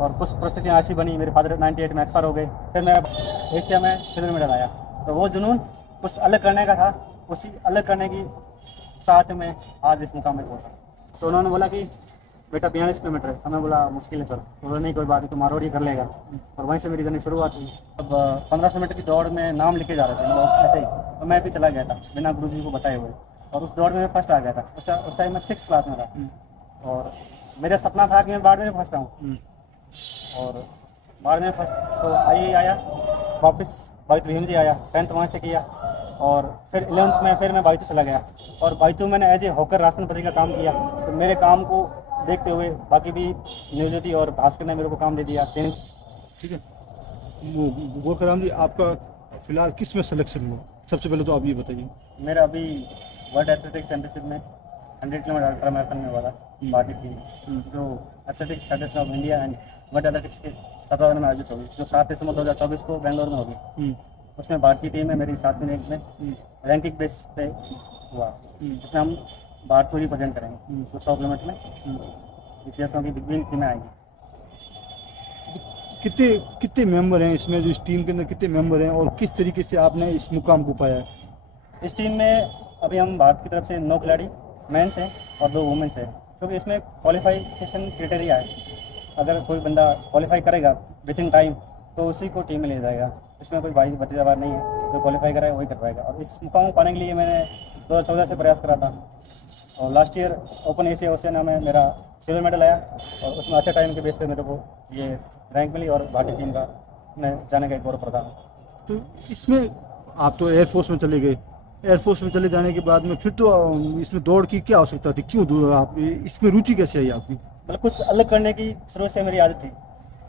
और कुछ परिस्थितियाँ ऐसी बनी, मेरे फादर 98 में एक्सपायर हो गए। फिर मैं एशिया में सिल्वर मेडल आया, तो वो जुनून कुछ अलग करने का था, उसी अलग करने की साथ में आज इस मुकाम में पहुँचा। तो उन्होंने बोला कि बेटा 42 किलोमीटर है, हमें बोला मुश्किल है सर, तो बोला नहीं कोई बात नहीं, तुम आरोड ही कर लेगा। और वहीं से मेरी जर्नी शुरुआत हुई। अब 1500 मीटर की दौड़ में नाम लिखे जा रहे थे मतलब ऐसे ही, तो मैं भी चला गया था बिना गुरुजी को बताए हुए, और उस दौड़ में मैं फर्स्ट आ गया था। उस टाइम मैं 6th क्लास में था, और मेरा सपना था कि मैं बारहवीं में फर्स्ट आऊँ, और बारहवीं में फर्स्ट तो आया। वापस बाइतू भीम जी आया, 10th वहाँ से किया, और फिर 11th में फिर मैं बाइतू चला गया, और बाइतू मैंने एज ए हॉकर राशन पत्री का काम किया। तो मेरे काम को देखते हुए बाकी भी न्यूज़ और भास्कर ने मेरे को काम दे दिया। ठीक है, गोरखराम जी, आपका फिलहाल किस में सिलेक्शन हुआ? सबसे पहले तो आप ये बताइए। मेरा अभी वर्ल्ड एथलेटिक्स चैंपियनशिप में 100 किलोमीटर अल्ट्रा मैराथन में हुआ था, भारतीय टीम जो athletics federation of India and world athletics के तत्वाधान में आयोजित होगी, जो 7 दिसंबर 2024 को बेंगलोर में होगी। उसमें भारतीय टीम में मेरी 7वीं रैंक में रैंकिंग बेस पे हुआ, जिसमें हम भारत को रिप्रेजेंट करेंगे। तो 100 किलोमीटर में इतिहासों की दिग्विजय टीमें आएंगी। कितने मेंबर हैं इसमें, जो इस टीम के अंदर कितने मेंबर हैं, और किस तरीके से आपने इस मुकाम को पाया है? इस टीम में अभी हम भारत की तरफ से 9 खिलाड़ी मेंस हैं और 2 वुमेंस हैं, क्योंकि इसमें क्वालिफिकेशन क्राइटेरिया है। अगर कोई बंदा क्वालिफाई करेगा विद इन टाइम तो उसी को टीम में ले जाएगा। इसमें कोई भतीजावार नहीं है, जो क्वालिफाई कराए वही कर पाएगा। और इस मुकाम को पाने के लिए मैंने 2014 से प्रयास करा था, और last year open Asia Oceania में मेरा सिल्वर मेडल आया, और उसमें अच्छे टाइम के बेस पे मेरे को ये रैंक मिली, और भारतीय टीम का मैं जाने का एक गौरव प्रदान। तो इसमें आप तो एयरफोर्स में चले गए, एयरफोर्स में चले जाने के बाद में फिर तो इसमें दौड़ की क्या आवश्यकता थी? क्यों आप इसमें रुचि कैसे आई आपकी? मतलब कुछ अलग करने की शुरू से मेरी आदत थी।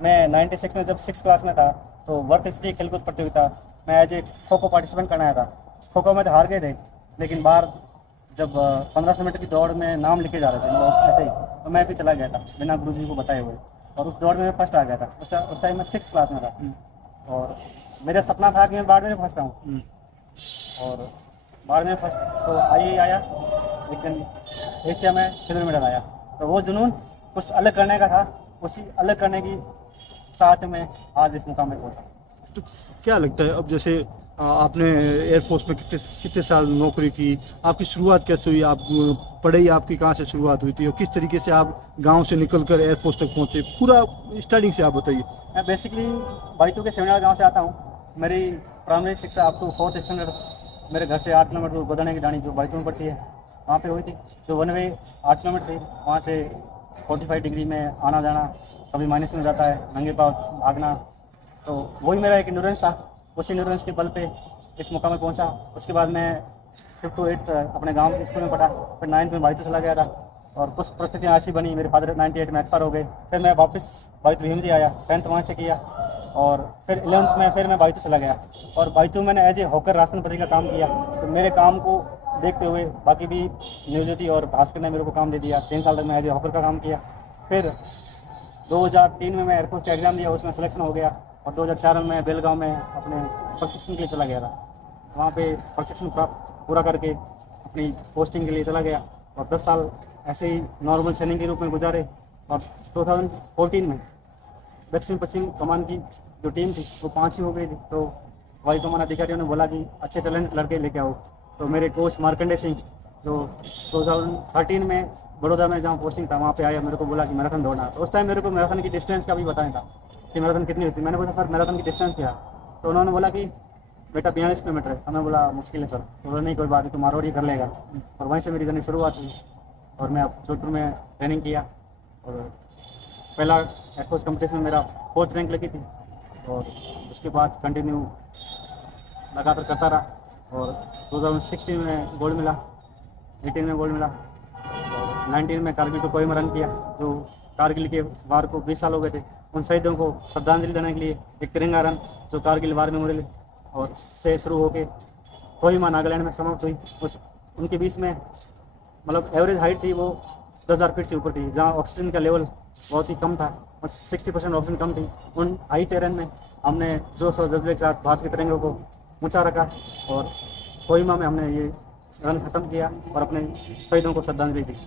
मैं 96 में जब 6th क्लास में था, तो वर्ल्ड स्तरीय खेलकूद प्रतियोगिता मैं as a kho kho participant करना आया था। खो खो में तो हार गए थे, लेकिन बाहर जब 1500 मीटर की दौड़ में नाम लिखे जा रहे थे मतलब ऐसे ही, तो मैं भी चला गया था बिना गुरुजी को बताए हुए, और उस दौड़ में मैं फर्स्ट आ गया था। उस टाइम मैं 6th क्लास में था, और मेरा सपना था कि मैं बारहवीं में फर्स्ट आऊँ, और बारहवीं में फर्स्ट तो आया, लेकिन एशिया में सिल्वर मेडल आया। तो वो जुनून कुछ अलग करने का था, उसी अलग करने की साथ में आज इस मुकाम में पहुँचा। तो क्या लगता है, अब जैसे आपने एयरफोर्स में कितने साल नौकरी की, आपकी शुरुआत कैसे हुई? आप पढ़ाई आपकी कहाँ से शुरुआत हुई थी, और किस तरीके से आप गांव से निकलकर एयरफोर्स तक पहुँचे? पूरा स्टार्टिंग से आप बताइए। मैं बेसिकली बाइतू के सेवनार गांव से आता हूँ। मेरी प्राइमरी शिक्षा अप टू 4th स्टैंडर्ड मेरे घर से 8 किलोमीटर दूर गोदाने की डाणी जो बाइतू में पड़ती है वहाँ पे हुई थी। जो 1 वे 8 किलोमीटर थी, वहाँ से 45 डिग्री में आना जाना, कभी माइनस में जाता है, नंगे पाँव भागना, तो वही मेरा एक इंडोरेंस था। उसी इंडोरेंस के बल पे इस मुकाम में पहुंचा। उसके बाद मैं 5th to 8th अपने गांव के स्कूल में पढ़ा, फिर 9th में बाइतू चला गया था, और कुछ परिस्थितियाँ ऐसी बनी, मेरे फादर 98 में एक्सपायर हो गए। फिर मैं वापस बाइतू भीम जी आया, 10th वहाँ से किया, और फिर 11th में फिर मैं बाइतू चला गया, और बाइतू मैंने एज ए हॉकर राशन पत्री का काम किया। तो मेरे काम को देखते हुए बाकी भी न्यूज़ और भास्कर ने मेरे को काम दे दिया। 3 साल तक मैं एज ए हॉकर का काम किया। फिर 2003 में मैं एयरफोर्स का एग्ज़ाम दिया, उसमें सिलेक्शन हो गया, और 2004 में मैं बेलगांव में अपने प्रशिक्षण के लिए चला गया था। वहाँ पे प्रशिक्षण पूरा करके अपनी पोस्टिंग के लिए चला गया, और 10 साल ऐसे ही नॉर्मल सैनिक के रूप में गुजारे। और 2014 में दक्षिण पश्चिम कमान की जो टीम थी वो 5 ही हो गई थी। तो वायु कमान अधिकारियों ने बोला कि अच्छे टैलेंट लड़के लेके आओ। तो मेरे कोच मार्कंडे सिंह जो 2013 में बड़ौदा में जहाँ पोस्टिंग था वहाँ पे आया, मेरे को बोला कि मैराथन दौड़ना। तो उस टाइम मेरे को मैराथन की डिस्टेंस का भी बताया था कि मैराथन कितनी होती है। मैंने बोला सर मैराथन की डिस्टेंस क्या? तो उन्होंने बोला कि बेटा 42 किलोमीटर है। हमें बोला मुश्किल है सर, तो बोला नहीं कोई बात नहीं, तुम आरोड ही कर लेगा। और वहीं से मेरी जर्नी शुरुआत हुई, और मैं जोधपुर में ट्रेनिंग किया, और पहला एयरफोर्स कंपटीशन में मेरा 4th रैंक लगी थी, और उसके बाद कंटिन्यू लगातार करता रहा, और 2016 में गोल्ड मिला, 18 में गोल्ड मिला, और 19 में कारगिल को कोई रन किया। जो कारगिल के वार को 20 साल हो गए थे, उन शहीदों को श्रद्धांजलि देने के लिए एक तिरंगा रन जो कारगिल वार मेमोरियल और से शुरू होकर कोहिमा नागालैंड में समाप्त हुई। उस उनके बीच में मतलब एवरेज हाइट थी वो 10,000 फीट से ऊपर थी, जहाँ ऑक्सीजन का लेवल बहुत ही कम था, और 60% ऑक्सीजन कम थी। उन हाई टेरेन में हमने जोश और जज्बे के साथ भारत के तिरंगे को ऊंचा रखा, और कोहिमा में हमने ये रन ख़त्म किया और अपने शहीदों को श्रद्धांजलि दी।